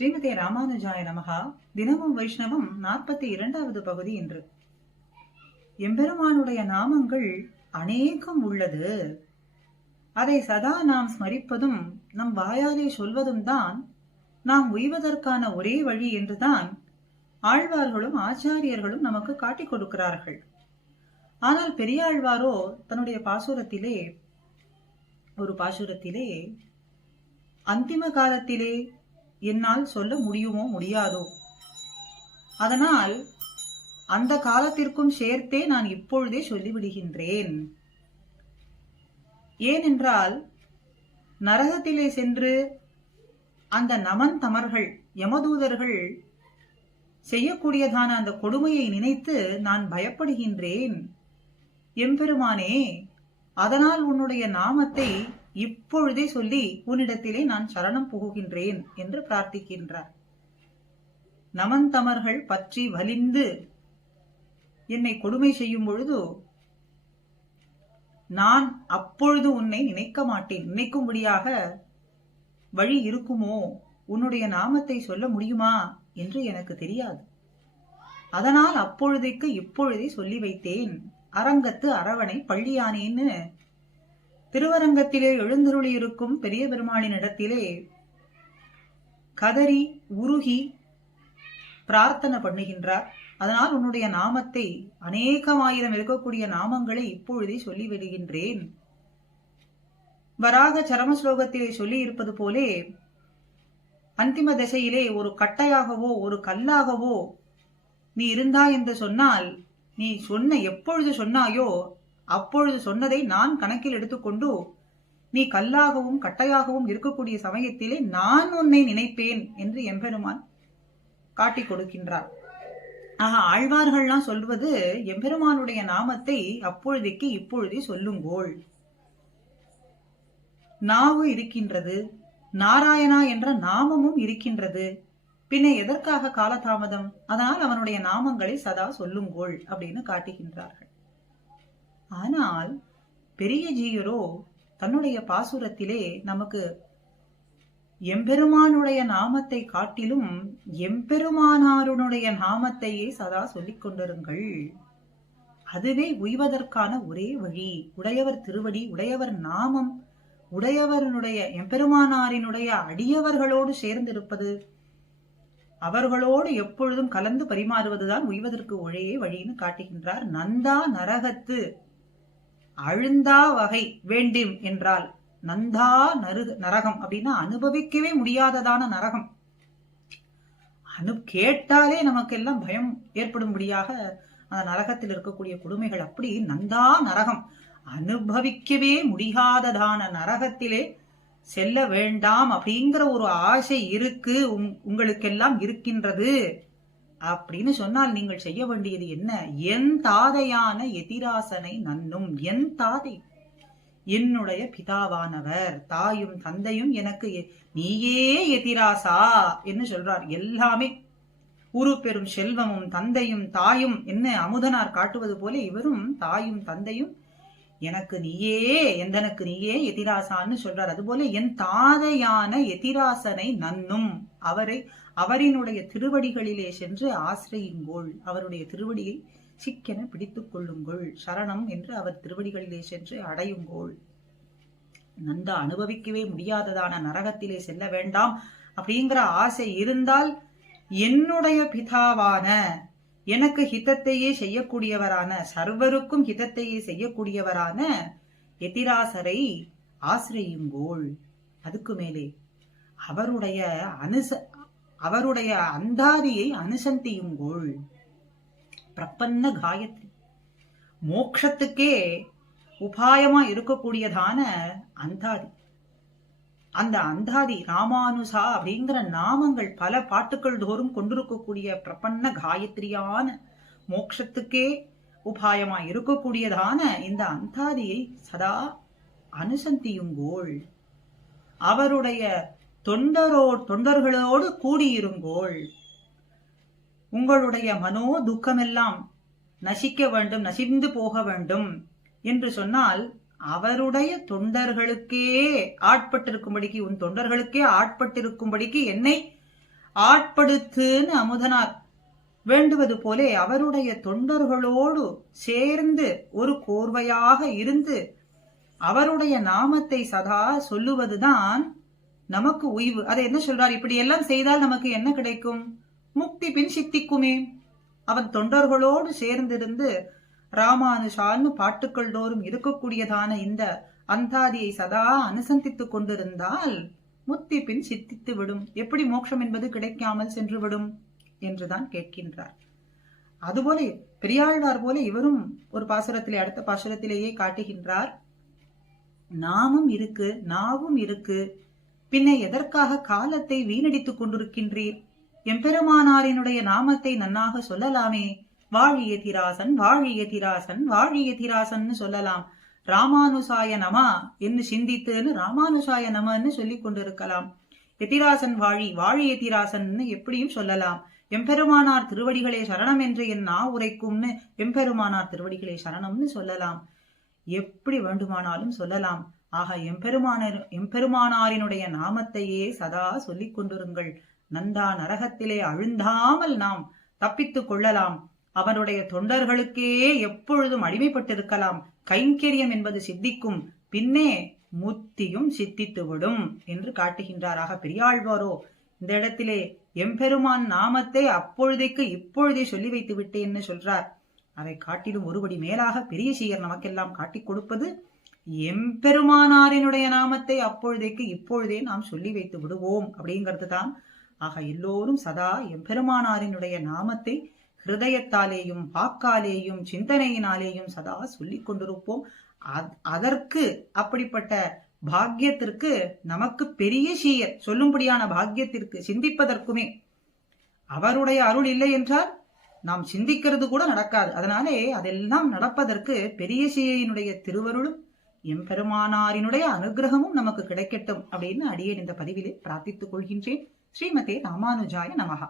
ஸ்ரீமதே ராமானுஜாய நமகா. தினமும் வைஷ்ணவம் 42வது பகுதி இன்று. எம்பெருமானுடைய நாமங்கள் அநேகம் உள்ளது. அதை சதா நாம் ஸ்மரிப்பதும் நம் வாயாலே சொல்வதும் தான் நாம் உய்வதற்கான ஒரே வழி என்றுதான் ஆழ்வார்களும் ஆச்சாரியர்களும் நமக்கு காட்டிக் கொடுக்கிறார்கள். ஆனால் பெரியாழ்வாரோ தன்னுடைய ஒரு பாசுரத்திலே அந்திம காலத்திலே என்னால் சொல்ல முடியுமோ முடியாதோ, அதனால் அந்த காலத்திற்கும் சேர்த்தே நான் இப்பொழுதே சொல்லிவிடுகின்றேன். ஏனென்றால் நரகத்திலே சென்று அந்த நமன் தமர்கள் யமதூதர்கள் செய்யக்கூடியதான அந்த கொடுமையை நினைத்து நான் பயப்படுகின்றேன். எம்பெருமானே, அதனால் உன்னுடைய நாமத்தை இப்பொழுதே சொல்லி உன்னிடத்திலே நான் சரணம் புகுகின்றேன் என்று பிரார்த்திக்கின்றார். நமந்தமர்கள் பற்றி வலிந்து என்னை கொடுமை செய்யும் பொழுது நான் அப்பொழுது உன்னை நினைக்க மாட்டேன். நினைக்கும்படியாக வழி இருக்குமோ, உன்னுடைய நாமத்தை சொல்ல முடியுமா என்று எனக்கு தெரியாது. அதனால் அப்பொழுதைக்கு இப்பொழுதே சொல்லி வைத்தேன். அரங்கத்து அரவணை பள்ளியானேன்னு திருவரங்கத்திலே எழுந்தருளி இருக்கும் பெரிய பெருமாளின் இடத்திலே கதறி உருகி பிரார்த்தனை பண்ணுகின்றார். அதனால் உன்னுடைய நாமத்தை அநேகமாயிரம் இருக்கக்கூடிய நாமங்களை இப்பொழுதே சொல்லி விடுகின்றேன். வராக சரம ஸ்லோகத்திலே சொல்லி இருப்பது போலே அந்திம திசையிலே ஒரு கட்டையாகவோ ஒரு கல்லாகவோ நீ இருந்தாய் என்று சொன்னால், நீ எப்பொழுது சொன்னாயோ அப்பொழுது சொன்னதை நான் கணக்கில் எடுத்துக்கொண்டு நீ கல்லாகவும் கட்டையாகவும் இருக்கக்கூடிய சமயத்திலே நான் உன்னை நினைப்பேன் என்று எம்பெருமான் காட்டிக் கொடுக்கின்றார். ஆக ஆழ்வார்கள்லாம் சொல்வது எம்பெருமானுடைய நாமத்தை அப்பொழுதைக்கு இப்பொழுதே சொல்லுங்கோள். நாவு இருக்கின்றது, நாராயணா என்ற நாமமும் இருக்கின்றது, பின்ன எதற்காக காலதாமதம்? அதனால் அவனுடைய நாமங்களை சதா சொல்லுங்கோள் அப்படின்னு காட்டுகின்றார்கள். ஆனால் பெரிய ஜீயரோ தன்னுடைய பாசுரத்திலே நமக்கு எம்பெருமானுடைய நாமத்தை காட்டிலும் எம்பெருமானாருடைய நாமத்தையே சதா சொல்லிக் கொண்டிருங்கள், அதுவே உய்வதற்கான ஒரே வழி. உடையவர் திருவடி, உடையவர் நாமம், உடையவருடைய எம்பெருமானாரினுடைய அடியவர்களோடு சேர்ந்திருப்பது, அவர்களோடு எப்பொழுதும் கலந்து பரிமாறுவதுதான் உய்வதற்கு ஒரே வழின்னு காட்டுகின்றார். நந்தா நரகத்து அழுந்தா வகை வேண்டும் என்றால் நந்தா நரகம் அப்படின்னா அனுபவிக்கவே முடியாததான நரகம். கேட்டாலே நமக்கு எல்லாம் பயம் ஏற்படும்படியாக அந்த நரகத்தில் இருக்கக்கூடிய கொடுமைகள். அப்படி நந்தா நரகம், அனுபவிக்கவே முடியாததான நரகத்திலே செல்ல வேண்டாம் அப்படிங்கிற ஒரு ஆசை இருக்கு, உங்களுக்கெல்லாம் இருக்கின்றது அப்படின்னு சொன்னால் நீங்கள் செய்ய வேண்டியது என்ன? என் தாதையான எதிராசனை நன்னும். என் தாதை என்னுடைய பிதாவானவர், தாயும் தந்தையும் எனக்கு நீயே எதிராசா என்று சொல்றார். எல்லாமே உரு பெரும் செல்வமும் தந்தையும் தாயும் என்ன அமுதனார் காட்டுவது போல இவரும் தாயும் தந்தையும் எனக்கு நீயே, எந்தனுக்கு நீயே எதிராசான்னு சொல்றார். அதுபோல என் தாதையான எதிராசனை நன்னும், அவரினுடைய திருவடிகளிலே சென்று ஆசிரியுங்கோள், அவருடைய திருவடியை சிக்கென பிடித்துக் கொள்ளுங்கள், சரணம் என்று அவர் திருவடிகளிலே சென்று அடையுங்கோள். நந்தா அனுபவிக்கவே முடியாததான நரகத்திலே செல்ல வேண்டாம் அப்படிங்கிற ஆசை இருந்தால் என்னுடைய பிதாவான, எனக்கு ஹிதத்தையே செய்யக்கூடியவரான, சர்வருக்கும் ஹிதத்தையே செய்யக்கூடியவரான எதிராசரை ஆசிரியுங்கோள். அதுக்கு மேலே அவருடைய அந்தாதியை அனுசந்தியுங்கோள். பிரபன்ன காயத்ரி, மோட்சத்துக்கே உபாயமா இருக்கக்கூடியதான அந்தாதி. அந்த அந்தாதி ராமானுசா அப்படிங்கிற நாமங்கள் பல பாட்டுக்கள் தோறும் கொண்டிருக்கக்கூடிய பிரபன்ன காயத்ரியான மோட்சத்துக்கே உபாயமா இருக்கக்கூடியதான இந்த அந்தாதியை சதா அனுசந்தியுங்கோள். அவருடைய தொண்டர்களோடு கூடியிருங்கோள். உங்களுடைய மனோ துக்கமெல்லாம் நசிக்க வேண்டும், நசிந்து போக வேண்டும் என்று சொன்னால் அவருடைய தொண்டர்களுக்கே ஆட்பட்டிருக்கும்படிக்கு, உன் தொண்டர்களுக்கே ஆட்பட்டிருக்கும்படிக்கு என்னை ஆட்படுத்துன்னு அமுதனார் வேண்டுவது போலே அவருடைய தொண்டர்களோடு சேர்ந்து ஒரு கோர்வையாக இருந்து அவருடைய நாமத்தை சதா சொல்லுவதுதான் நமக்கு உய்வு. அதை என்ன சொல்றார்? இப்படி எல்லாம் செய்தால் நமக்கு என்ன கிடைக்கும்? முக்தி பின் சித்திக்குமே. அவன் தொண்டர்களோடு சேர்ந்திருந்து ராமானுஷான்னு பாட்டுக்கள் தோறும் இருக்கக்கூடியதான இந்த அந்தாதியை சதா அனுசந்தித்துக் கொண்டிருந்தால் முக்தி பின் சித்தித்து விடும். எப்படி மோட்சம் என்பது கிடைக்காமல் சென்று விடும் என்றுதான் கேட்கின்றார். அதுபோல பெரியாழ்வார் போல இவரும் ஒரு பாசுரத்திலே அடுத்த பாசுரத்திலேயே காட்டுகின்றார். நாமும் இருக்கு, நாவும் இருக்கு, பின்ன எதற்காக காலத்தை வீணடித்துக் கொண்டிருக்கின்றீர்? எம்பெருமானாரினுடைய நாமத்தை நன்னாக சொல்லலாமே. வாழிய திராசன், வாழிய திராசன், வாழிய திராசன்னு சொல்லலாம். ராமானுசாய நம என்று சிந்தித்துன்னு ராமானுசாய நமன்னு சொல்லிக் கொண்டிருக்கலாம். எதிராசன் வாழி, வாழி எதிராசன் எப்படியும் சொல்லலாம். எம்பெருமானார் திருவடிகளே சரணம் என்று என் நா உரைக்கும்னு எம்பெருமானார் திருவடிகளே சரணம்னு சொல்லலாம். எப்படி வேண்டுமானாலும் சொல்லலாம். ஆக எம்பெருமானாரினுடைய நாமத்தையே சதா சொல்லிக் கொண்டிருங்கள். நந்தா நரகத்திலே அழுந்தாமல் நாம் தப்பித்துக் கொள்ளலாம். அவனுடைய தொண்டர்களுக்கே எப்பொழுதும் அடிமைப்பட்டிருக்கலாம். கைங்கரியம் என்பது சித்திக்கும், பின்னே முத்தியும் சித்தித்துவிடும் என்று காட்டுகின்றாராக பெரியாழ்வாரோ இந்த இடத்திலே எம்பெருமான் நாமத்தை அப்பொழுதைக்கு இப்பொழுதே சொல்லி வைத்து விட்டேன்னு சொல்றார். அதை காட்டிலும் ஒருபடி மேலாக பெரிய சீயர் நமக்கெல்லாம் காட்டிக் கொடுப்பது எம்பெருமானாரினுடைய நாமத்தை அப்பொழுதைக்கு இப்பொழுதே நாம் சொல்லி வைத்து விடுவோம் அப்படிங்கிறது தான். ஆக எல்லோரும் சதா எம்பெருமானாரினுடைய நாமத்தை ஹிருதயத்தாலேயும் வாக்காலேயும் சிந்தனையினாலேயும் சதா சொல்லிக் கொண்டிருப்போம். அதற்கு அப்படிப்பட்ட பாக்கியத்திற்கு நமக்கு பெரிய சீயர் சொல்லும்படியான பாக்கியத்திற்கு சிந்திப்பதற்குமே அவருடைய அருள் இல்லை என்றால் நாம் சிந்திக்கிறது கூட நடக்காது. அதனாலே அதெல்லாம் நடப்பதற்கு பெரிய சீயனுடைய திருவருளும் எம்பெருமானாரினுடைய அனுகிரகமும் நமக்கு கிடைக்கட்டும் அப்படின்னு அடியேன் இந்த பதிவிலே பிரார்த்தித்துக் கொள்கின்றேன். ஸ்ரீமதே ராமானுஜாய நமஹா.